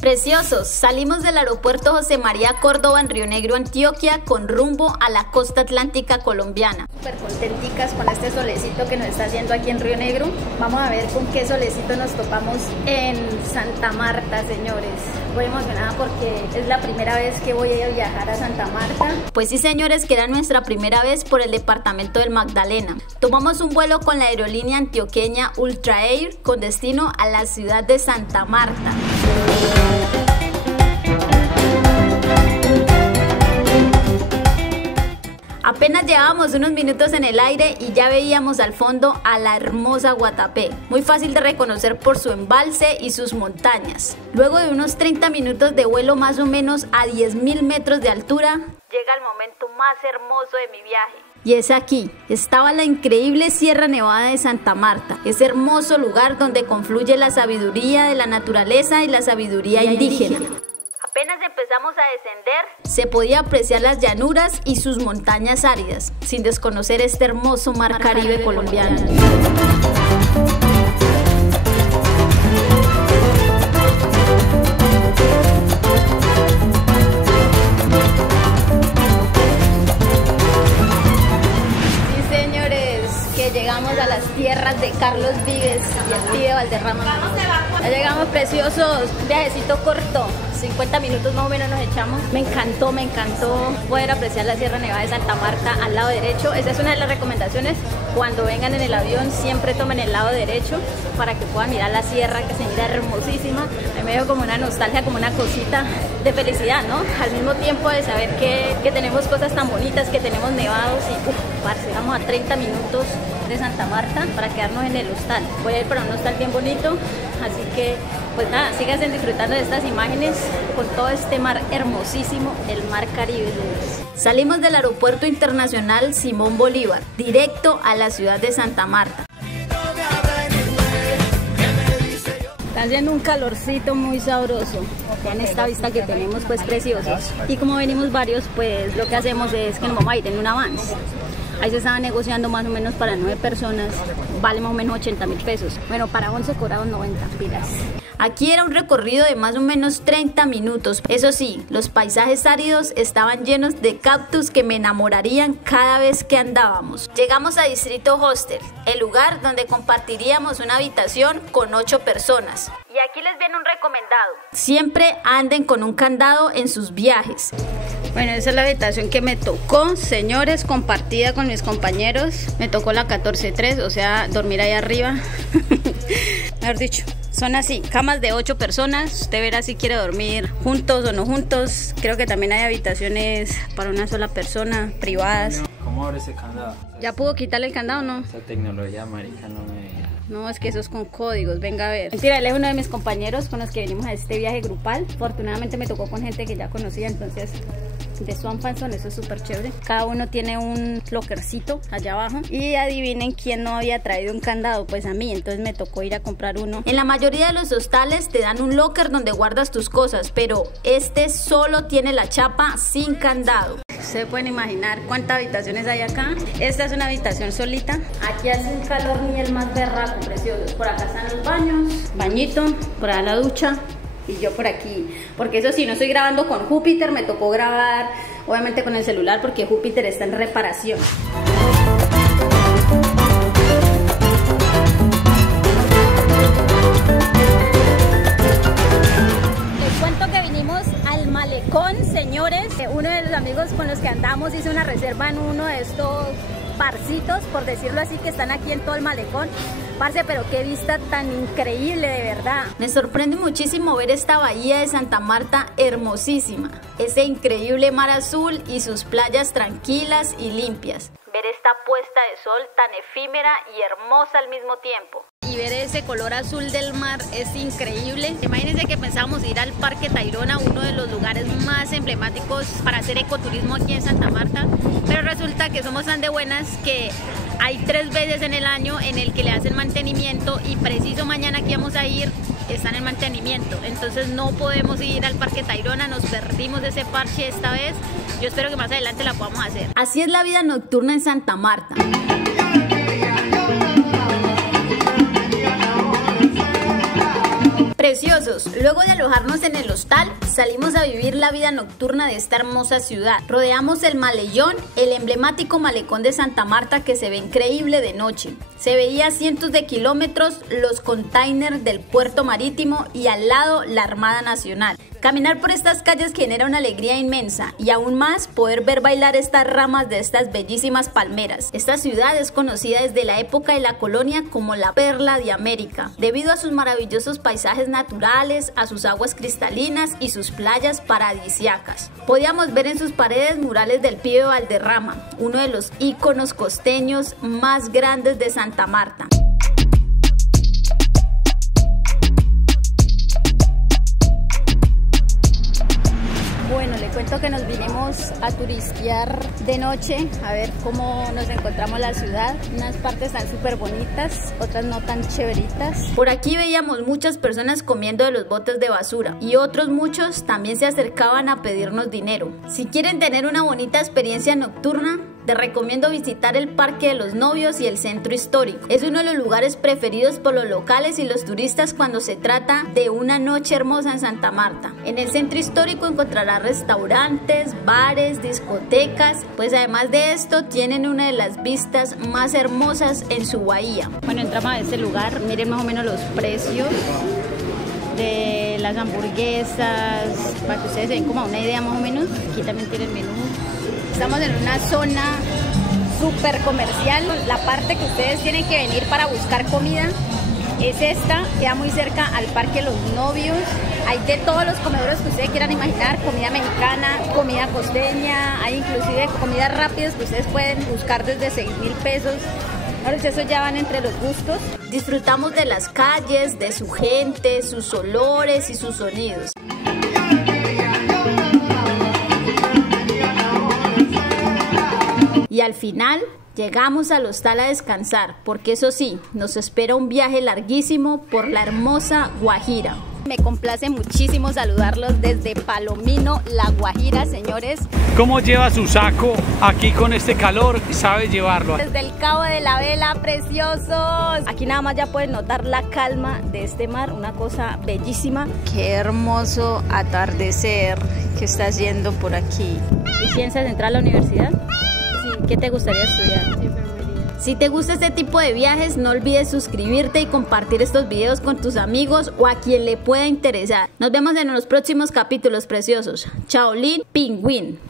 Preciosos, salimos del aeropuerto José María Córdoba en Río Negro, Antioquia, con rumbo a la costa atlántica colombiana. Súper contenticas con este solecito que nos está haciendo aquí en Río Negro. Vamos a ver con qué solecito nos topamos en Santa Marta, señores. Voy emocionada porque es la primera vez que voy a viajar a Santa Marta. Pues sí, señores, que era nuestra primera vez por el departamento del Magdalena. Tomamos un vuelo con la aerolínea antioqueña Ultra Air con destino a la ciudad de Santa Marta. Apenas llevábamos unos minutos en el aire y ya veíamos al fondo a la hermosa Guatapé, muy fácil de reconocer por su embalse y sus montañas. Luego de unos 30 minutos de vuelo más o menos a 10.000 metros de altura, llega el momento más hermoso de mi viaje. Y es aquí, estaba la increíble Sierra Nevada de Santa Marta, ese hermoso lugar donde confluye la sabiduría de la naturaleza y la sabiduría indígena. Apenas empezamos a descender, se podía apreciar las llanuras y sus montañas áridas, sin desconocer este hermoso mar Caribe colombiano. Llegamos a las tierras de Carlos Vives y el Pibe Valderrama. Ya llegamos, preciosos, un viajecito corto, 50 minutos más o menos nos echamos. Me encantó poder apreciar la Sierra Nevada de Santa Marta al lado derecho. Esa es una de las recomendaciones, cuando vengan en el avión siempre tomen el lado derecho para que puedan mirar la sierra, que se mira hermosísima. Me dio como una nostalgia, como una cosita de felicidad, ¿no? Al mismo tiempo de saber que tenemos cosas tan bonitas, que tenemos nevados y parce, vamos a 30 minutos de Santa Marta para quedarnos en el hostal. Voy a ir para un hostal bien bonito, así que pues nada, síganse disfrutando de estas imágenes con todo este mar hermosísimo, el mar Caribe. Salimos del aeropuerto internacional Simón Bolívar, directo a la ciudad de Santa Marta. Está haciendo un calorcito muy sabroso. Vean esta vista que tenemos, pues preciosos. Y como venimos varios, pues lo que hacemos es que nos vamos a ir en un avance. Ahí se estaba negociando más o menos para 9 personas, vale más o menos 80.000 pesos. Bueno, para 11 cobraron 90 pilas. Aquí era un recorrido de más o menos 30 minutos. Eso sí, los paisajes áridos estaban llenos de cactus que me enamorarían cada vez que andábamos. Llegamos a Distrito Hostel, el lugar donde compartiríamos una habitación con 8 personas. Y aquí les viene un recomendado. Siempre anden con un candado en sus viajes. Bueno, esa es la habitación que me tocó, señores, compartida con mis compañeros. Me tocó la 14-3, o sea, dormir ahí arriba. Mejor dicho, son así, camas de 8 personas. Usted verá si quiere dormir juntos o no juntos. Creo que también hay habitaciones para una sola persona, privadas. ¿Cómo abre ese candado? ¿Ya pudo quitarle el candado o no? Esa tecnología, marica, no me... No, es que eso es con códigos, venga a ver. Mentira, él es uno de mis compañeros con los que venimos a este viaje grupal. Afortunadamente me tocó con gente que ya conocía, entonces de Swan Fanson, eso es súper chévere. Cada uno tiene un lockercito allá abajo. Y adivinen quién no había traído un candado, pues a mí, entonces me tocó ir a comprar uno. En la mayoría de los hostales te dan un locker donde guardas tus cosas, pero este solo tiene la chapa sin candado. Ustedes pueden imaginar cuántas habitaciones hay acá. Esta es una habitación solita. Aquí hace un calor ni el más berraco, preciosos. Por acá están los baños, bañito, por allá la ducha y yo por aquí. Porque eso sí, no estoy grabando con Júpiter, me tocó grabar obviamente con el celular porque Júpiter está en reparación. Señores, uno de los amigos con los que andamos hizo una reserva en uno de estos barcitos, por decirlo así, que están aquí en todo el malecón. Parce, pero qué vista tan increíble, de verdad. Me sorprende muchísimo ver esta bahía de Santa Marta hermosísima. Ese increíble mar azul y sus playas tranquilas y limpias. Ver esta puesta de sol tan efímera y hermosa al mismo tiempo. Y ver ese color azul del mar es increíble. Imagínense que pensábamos ir al Parque Tayrona, uno de los lugares más emblemáticos para hacer ecoturismo aquí en Santa Marta, pero resulta que somos tan de buenas que hay 3 veces en el año en el que le hacen mantenimiento y preciso mañana que vamos a ir están en mantenimiento, entonces no podemos ir al Parque Tayrona, nos perdimos de ese parche esta vez. Yo espero que más adelante la podamos hacer. Así es la vida nocturna en Santa Marta. Preciosos, luego de alojarnos en el hostal, salimos a vivir la vida nocturna de esta hermosa ciudad. Rodeamos el Malellón, el emblemático malecón de Santa Marta que se ve increíble de noche. Se veía a cientos de kilómetros los containers del puerto marítimo y al lado la Armada Nacional. Caminar por estas calles genera una alegría inmensa y aún más poder ver bailar estas ramas de estas bellísimas palmeras. Esta ciudad es conocida desde la época de la colonia como la perla de América, debido a sus maravillosos paisajes naturales, a sus aguas cristalinas y sus playas paradisíacas. Podíamos ver en sus paredes murales del Pibe Valderrama, uno de los íconos costeños más grandes de Santa Marta. Bueno, le cuento que nos vinimos a turistear de noche, a ver cómo nos encontramos la ciudad. Unas partes están súper bonitas, otras no tan chéveritas. Por aquí veíamos muchas personas comiendo de los botes de basura y otros muchos también se acercaban a pedirnos dinero. Si quieren tener una bonita experiencia nocturna, te recomiendo visitar el Parque de los Novios y el Centro Histórico. Es uno de los lugares preferidos por los locales y los turistas cuando se trata de una noche hermosa en Santa Marta. En el Centro Histórico encontrarás restaurantes, bares, discotecas, pues además de esto tienen una de las vistas más hermosas en su bahía. Bueno, entramos a este lugar, miren más o menos los precios de las hamburguesas, para que ustedes se den como una idea más o menos. Aquí también tiene el menú. Estamos en una zona súper comercial. La parte que ustedes tienen que venir para buscar comida es esta, queda muy cerca al Parque de los Novios. Hay de todos los comedores que ustedes quieran imaginar, comida mexicana, comida costeña, hay inclusive comidas rápidas que ustedes pueden buscar desde 6.000 pesos. Ahora eso ya van entre los gustos. Disfrutamos de las calles, de su gente, sus olores y sus sonidos. Y al final llegamos al hostal a descansar, porque eso sí, nos espera un viaje larguísimo por la hermosa Guajira. Me complace muchísimo saludarlos desde Palomino, La Guajira, señores. ¿Cómo lleva su saco aquí con este calor? ¿Sabe llevarlo? Desde el Cabo de la Vela, preciosos. Aquí nada más ya pueden notar la calma de este mar, una cosa bellísima. Qué hermoso atardecer que está haciendo por aquí. ¿Y piensas entrar a la universidad? ¿Qué te gustaría estudiar? Enfermería. Si te gusta este tipo de viajes, no olvides suscribirte y compartir estos videos con tus amigos o a quien le pueda interesar. Nos vemos en los próximos capítulos, preciosos. Shaolin Pingüín.